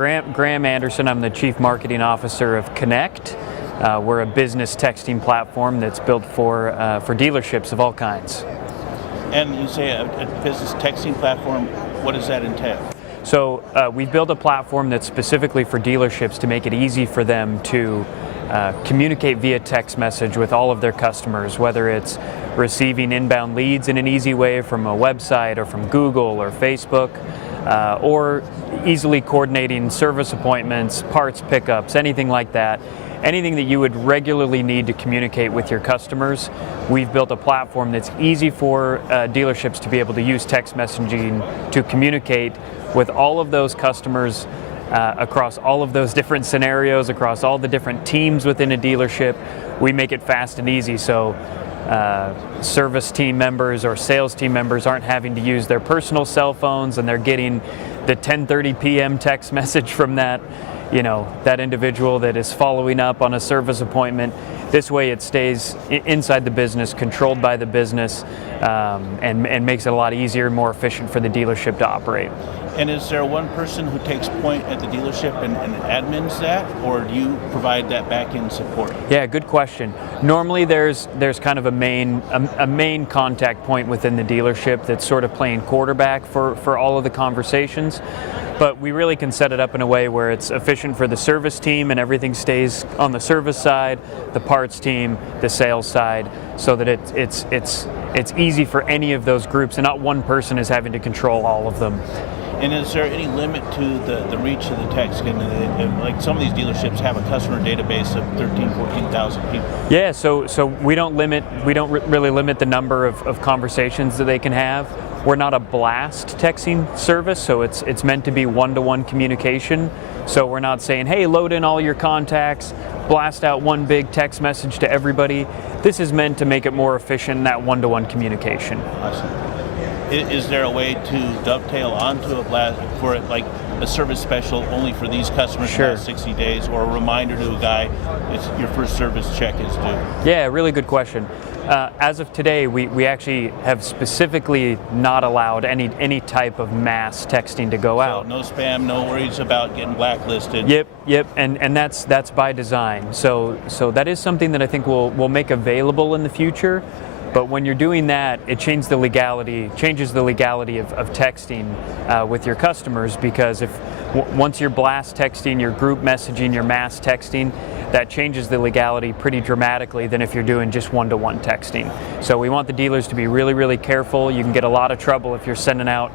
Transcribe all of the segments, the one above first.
Graham Anderson. I'm the Chief Marketing Officer of Connect. We're a business texting platform that's built for dealerships of all kinds. And you say a business texting platform, what does that entail? So we've built a platform that's specifically for dealerships to make it easy for them to communicate via text message with all of their customers, whether it's receiving inbound leads in an easy way from a website or from Google or Facebook, or easily coordinating service appointments, parts pickups, anything like that. Anything that you would regularly need to communicate with your customers, we've built a platform that's easy for dealerships to be able to use text messaging to communicate with all of those customers across all of those different scenarios, across all the different teams within a dealership. We make it fast and easy so service team members or sales team members aren't having to use their personal cell phones and they're getting the 10:30 p.m. text message from that individual that is following up on a service appointment. This way it stays inside the business, controlled by the business, and makes it a lot easier and more efficient for the dealership to operate. And is there one person who takes point at the dealership and admins that, or do you provide that back-end support? Yeah, good question. Normally there's kind of a main contact point within the dealership that's sort of playing quarterback for all of the conversations. But we really can set it up in a way where it's efficient for the service team and everything stays on the service side, the parts team, the sales side, so that it's easy for any of those groups and not one person is having to control all of them. And is there any limit to the reach of the text? Like some of these dealerships have a customer database of 13,000, 14,000 people. Yeah, so we don't really limit the number of conversations that they can have. We're not a blast texting service, so it's meant to be one-to-one communication. So we're not saying, hey, load in all your contacts, blast out one big text message to everybody. This is meant to make it more efficient in that one-to-one communication. Awesome. Is there a way to dovetail onto a blast for it, like a service special only for these customers Sure. in the last 60 days, or a reminder to a guy, your first service check is due? Yeah, really good question. As of today, we actually have specifically not allowed any type of mass texting to go out. No spam, no worries about getting blacklisted. Yep, and that's by design. So that is something that I think we'll make available in the future. But when you're doing that, it changes the legality of texting with your customers, because once you're blast texting, your group messaging, your mass texting, that changes the legality pretty dramatically than if you're doing just one-to-one texting. So we want the dealers to be really, really careful. You can get a lot of trouble if you're sending out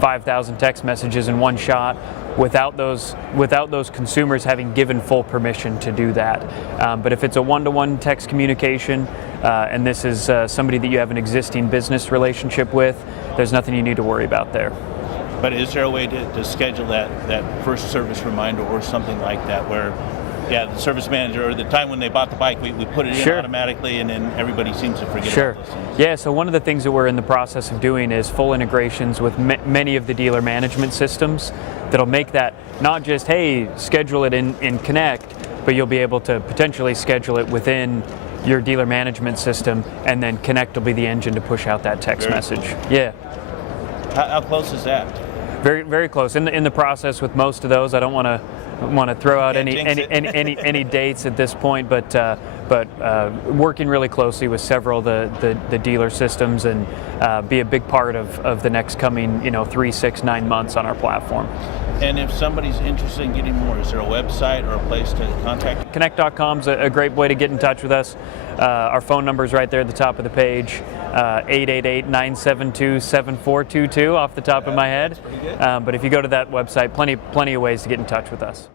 5,000 text messages in one shot without those consumers having given full permission to do that. But if it's a one-to-one text communication, and this is somebody that you have an existing business relationship with, there's nothing you need to worry about there. But is there a way to schedule that first service reminder or something like that, where the service manager, or the time when they bought the bike, we put it in Sure. automatically, and then everybody seems to forget Sure. about those things? Yeah, so one of the things that we're in the process of doing is full integrations with many of the dealer management systems that'll make that not just, hey, schedule it in Connect, but you'll be able to potentially schedule it within your dealer management system, and then Connect will be the engine to push out that text message. Cool. Yeah. How close is that? Very, very close. In the process with most of those, I don't want to throw out any dates at this point, but working really closely with several of the dealer systems, and be a big part of the next coming 3, 6, 9 months on our platform. And if somebody's interested in getting more, is there a website or a place to contact? Connect.com is a great way to get in touch with us. Our phone number is right there at the top of the page, 888-972-7422 off the top of my head. That's pretty good. But if you go to that website, plenty of ways to get in touch with us.